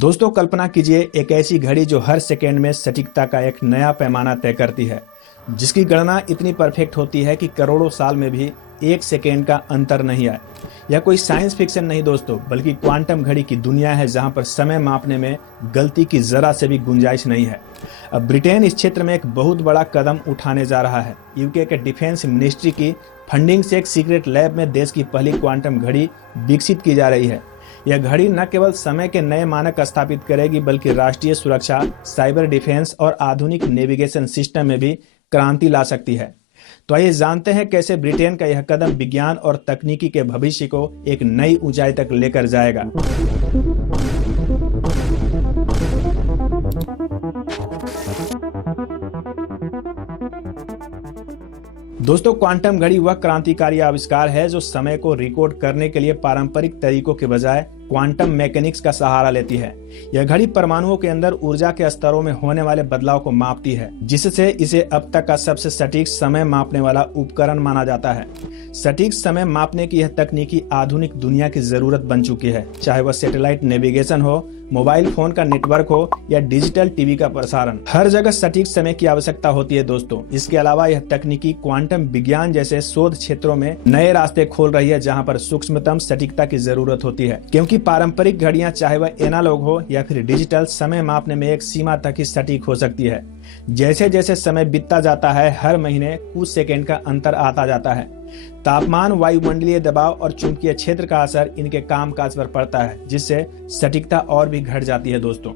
दोस्तों कल्पना कीजिए एक ऐसी घड़ी जो हर सेकेंड में सटीकता का एक नया पैमाना तय करती है, जिसकी गणना इतनी परफेक्ट होती है कि करोड़ों साल में भी एक सेकेंड का अंतर नहीं आए। यह कोई साइंस फिक्शन नहीं दोस्तों, बल्कि क्वांटम घड़ी की दुनिया है जहां पर समय मापने में गलती की जरा से भी गुंजाइश नहीं है। अब ब्रिटेन इस क्षेत्र में एक बहुत बड़ा कदम उठाने जा रहा है। यूके के डिफेंस मिनिस्ट्री की फंडिंग से एक सीक्रेट लैब में देश की पहली क्वांटम घड़ी विकसित की जा रही है। यह घड़ी न केवल समय के नए मानक स्थापित करेगी, बल्कि राष्ट्रीय सुरक्षा, साइबर डिफेंस और आधुनिक नेविगेशन सिस्टम में भी क्रांति ला सकती है। तो आइए जानते हैं कैसे ब्रिटेन का यह कदम विज्ञान और तकनीकी के भविष्य को एक नई ऊंचाई तक लेकर जाएगा। दोस्तों क्वांटम घड़ी वह क्रांतिकारी आविष्कार है जो समय को रिकॉर्ड करने के लिए पारंपरिक तरीकों के बजाय क्वांटम मैकेनिक्स का सहारा लेती है। यह घड़ी परमाणुओं के अंदर ऊर्जा के स्तरों में होने वाले बदलाव को मापती है, जिससे इसे अब तक का सबसे सटीक समय मापने वाला उपकरण माना जाता है। सटीक समय मापने की यह तकनीकी आधुनिक दुनिया की जरूरत बन चुकी है, चाहे वह सैटेलाइट नेविगेशन हो, मोबाइल फोन का नेटवर्क हो या डिजिटल टीवी का प्रसारण। हर जगह सटीक समय की आवश्यकता होती है दोस्तों। इसके अलावा यह तकनीकी क्वांटम विज्ञान जैसे शोध क्षेत्रों में नए रास्ते खोल रही है, जहां पर सूक्ष्मतम सटीकता की जरूरत होती है, क्योंकि पारंपरिक घड़ियां चाहे वह एनालॉग हो या फिर डिजिटल, समय मापने में एक सीमा तक ही सटीक हो सकती है। जैसे जैसे समय बीतता जाता है, हर महीने कुछ सेकंड का अंतर आता जाता है। तापमान, वायुमंडलीय दबाव और चुंबकीय क्षेत्र का असर इनके कामकाज पर पड़ता है, जिससे सटीकता और भी घट जाती है दोस्तों।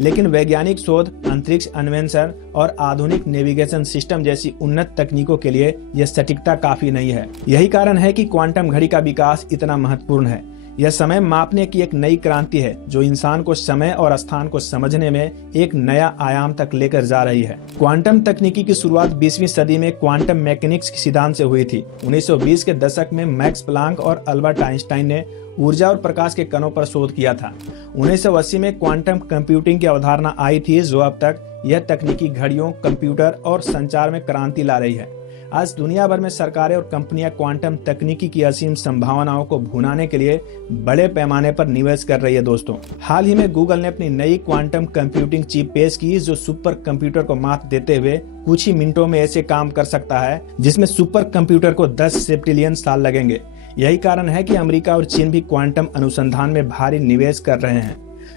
लेकिन वैज्ञानिक शोध, अंतरिक्ष अन्वेषण और आधुनिक नेविगेशन सिस्टम जैसी उन्नत तकनीकों के लिए यह सटीकता काफी नहीं है। यही कारण है कि क्वांटम घड़ी का विकास इतना महत्वपूर्ण है। यह समय मापने की एक नई क्रांति है जो इंसान को समय और स्थान को समझने में एक नया आयाम तक लेकर जा रही है। क्वांटम तकनीकी की शुरुआत 20वीं सदी में क्वांटम मैकेनिक्स के सिद्धांत से हुई थी। 1920 के दशक में मैक्स प्लांक और अल्बर्ट आइंस्टाइन ने ऊर्जा और प्रकाश के कणों पर शोध किया था। 1980 में क्वांटम कंप्यूटिंग की अवधारणा आई थी, जो अब तक यह तकनीकी घड़ियों, कंप्यूटर और संचार में क्रांति ला रही है। आज दुनिया भर में सरकारें और कंपनियां क्वांटम तकनीकी की असीम संभावनाओं को भुनाने के लिए बड़े पैमाने पर निवेश कर रही है दोस्तों। हाल ही में गूगल ने अपनी नई क्वांटम कंप्यूटिंग चिप पेश की, जो सुपर कंप्यूटर को मात देते हुए कुछ ही मिनटों में ऐसे काम कर सकता है जिसमें सुपर कंप्यूटर को 10 सेप्टिलियन साल लगेंगे। यही कारण है कि अमेरिका और चीन भी क्वांटम अनुसंधान में भारी निवेश कर रहे हैं।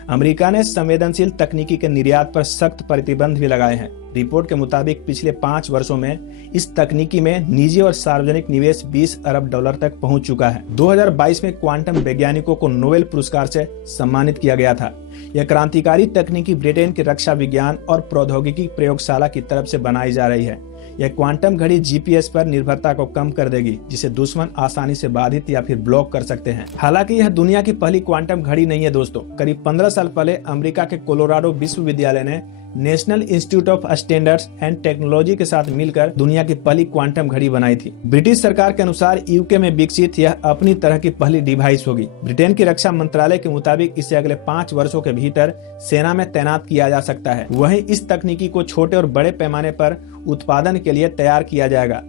अमेरिका ने संवेदनशील तकनीकी के निर्यात पर सख्त प्रतिबंध भी लगाए हैं। रिपोर्ट के मुताबिक पिछले 5 वर्षों में इस तकनीकी में निजी और सार्वजनिक निवेश 20 अरब डॉलर तक पहुंच चुका है। 2022 में क्वांटम वैज्ञानिकों को नोबेल पुरस्कार से सम्मानित किया गया था। यह क्रांतिकारी तकनीकी ब्रिटेन की रक्षा विज्ञान और प्रौद्योगिकी प्रयोगशाला की तरफ से बनाई जा रही है। यह क्वांटम घड़ी जीपीएस पर निर्भरता को कम कर देगी, जिसे दुश्मन आसानी से बाधित या फिर ब्लॉक कर सकते हैं। हालांकि यह दुनिया की पहली क्वांटम घड़ी नहीं है दोस्तों। करीब 15 साल पहले अमेरिका के कोलोराडो विश्वविद्यालय ने national institute of standards and technology के साथ मिलकर दुनिया की पहली क्वांटम घड़ी बनाई थी। ब्रिटिश सरकार के अनुसार यूके में विकसित यह अपनी तरह की पहली डिवाइस होगी। ब्रिटेन की रक्षा मंत्रालय के मुताबिक इसे अगले 5 वर्षों के भीतर सेना में तैनात किया जा सकता है। वहीं इस तकनीकी को छोटे और बड़े पैमाने पर उत्पादन के लिए तैयार किया जाएगा।